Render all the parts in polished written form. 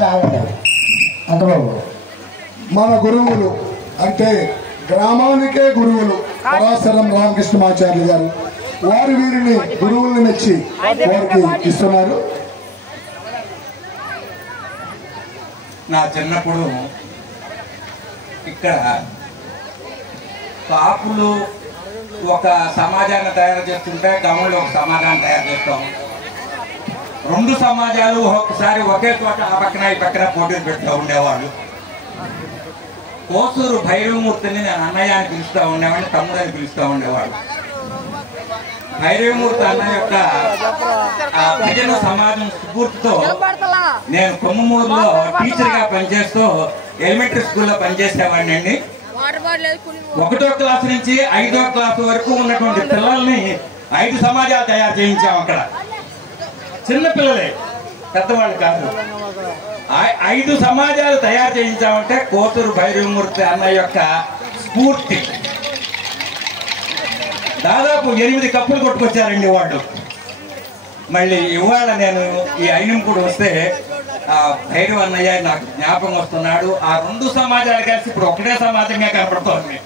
ఒకసారి ఆగండి అంకబాబు. మన గురువులు అంటే గ్రామానికే గురువులు పరాశరం రామకృష్ణమాచార్యులు గారు వారు వీరిని గురువుల్ని మెచ్చి వారికి ఇస్తున్నారు. నా చిన్నప్పుడు ఇక్కడ కాపులు ఒక సమాజాన్ని తయారు చేస్తుంటే గమలు ఒక సమాజాన్ని తయారు చేస్తాం. రెండు సమాజాలు ఒకసారి ఒకే చోట ఆ పక్కన ఈ పక్కన పోటీలు పెడుతూ ఉండేవాళ్ళు. కోసూరు భైరవమూర్తిని నేను అన్నయ్య అని పిలుస్తూ ఉండేవాడిని, తమ్ముడు అని పిలుస్తూ ఉండేవాడు. భైరవమూర్తి అన్న యొక్క భజన సమాజం స్ఫూర్తితో నేను కొమ్మూరులో టీచర్గా పనిచేస్తూ ఎలిమెంటరీ స్కూల్లో పనిచేసేవాడిని అండి. 1వ క్లాసు నుంచి 5వ క్లాసు వరకు ఉన్నటువంటి పిల్లల్ని 5 సమాజాలు తయారు చేయించాం. అక్కడ చిన్న పిల్లలే, పెద్దవాళ్ళు కాదు. 5 సమాజాలు తయారు చేయించామంటే కోసూరు భైరవమూర్తి అన్న యొక్క స్ఫూర్తి. దాదాపు 8 కప్పులు కొట్టుకొచ్చారండి వాళ్ళు. మళ్ళీ ఇవాళ నేను ఈ అయినంపుడు వస్తే ఆ భైరవ అన్నయ్య నాకు జ్ఞాపకం వస్తున్నాడు. ఆ 2 సమాజాలు కలిసి ఇప్పుడు ఒకటే సమాజంగా కనపడుతోంది.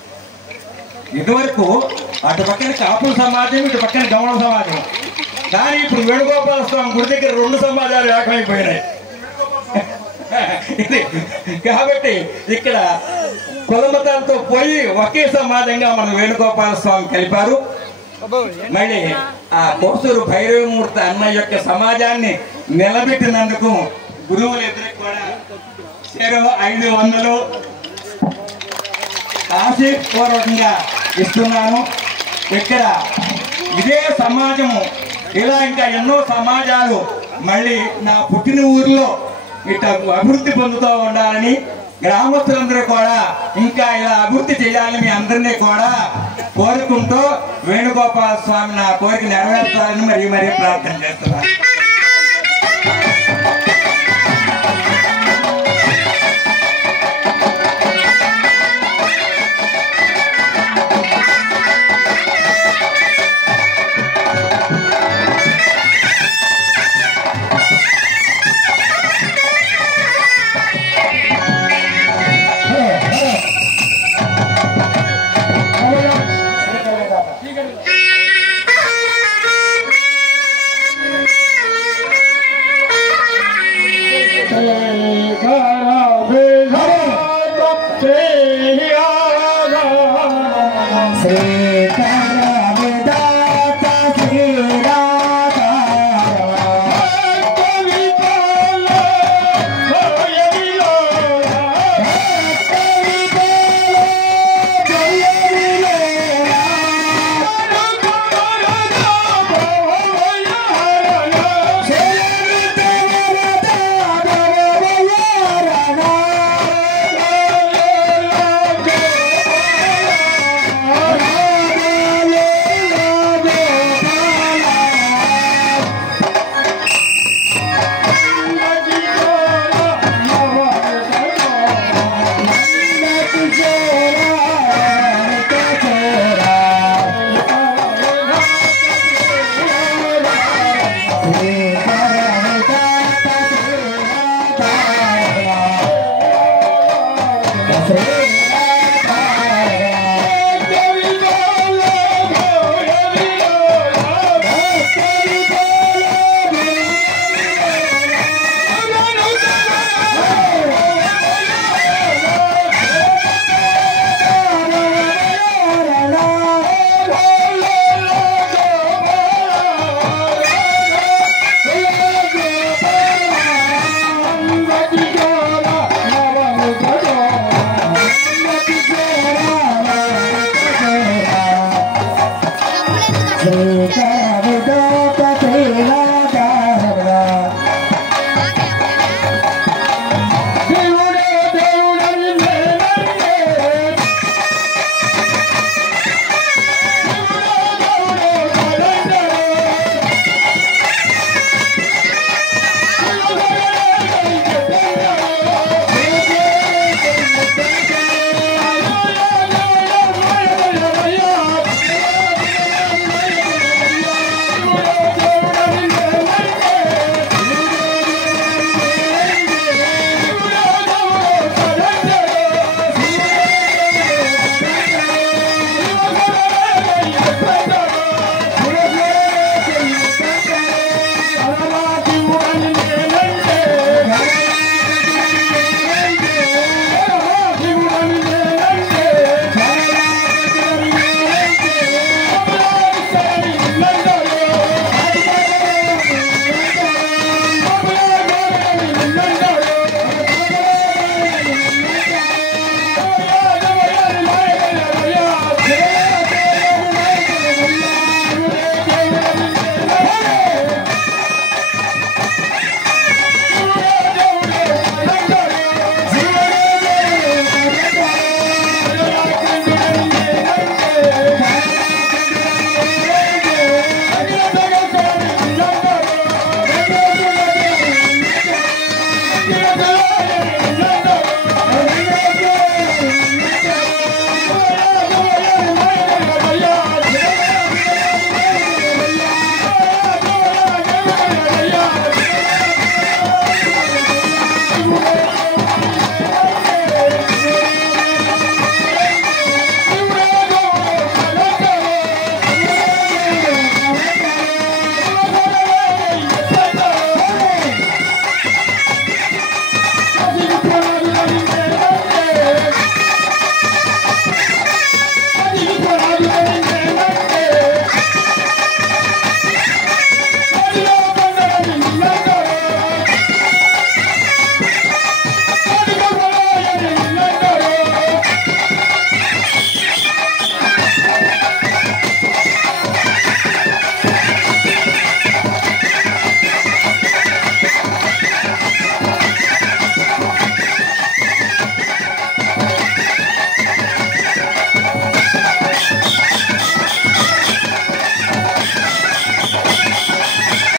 ఇదివరకు అటు పక్కన కాపుల సమాజం, ఇటు పక్కన గమన సమాజం. కానీ ఇప్పుడు వేణుగోపాల స్వామి గుడి దగ్గర 2 సమాజాలు ఏకమైపోయినాయి. ఇది కాబట్టి ఇక్కడ కులమతాలతో పోయి ఒకే సమాజంగా మన వేణుగోపాల స్వామి కలిపారు. మళ్ళీ ఆ కోసూరు భైరవమూర్తి అన్న యొక్క సమాజాన్ని నిలబెట్టినందుకు గురువులు ఎదురు కూడా 500 ఆశీర్పూర్వకంగా ఇస్తున్నాను. ఇక్కడ ఇదే సమాజము ఇలా ఇంకా ఎన్నో సమాజాలు మళ్ళీ నా పుట్టిన ఊరిలో ఇట్లా అభివృద్ధి పొందుతూ ఉండాలని, గ్రామస్తులందరూ కూడా ఇంకా ఇలా అభివృద్ధి చేయాలని మీ అందరినీ కూడా కోరుకుంటూ వేణుగోపాల స్వామి నా కోరిక నెరవేర్చాలని మరీ ప్రార్థన చేస్తున్నాను. శ్రీ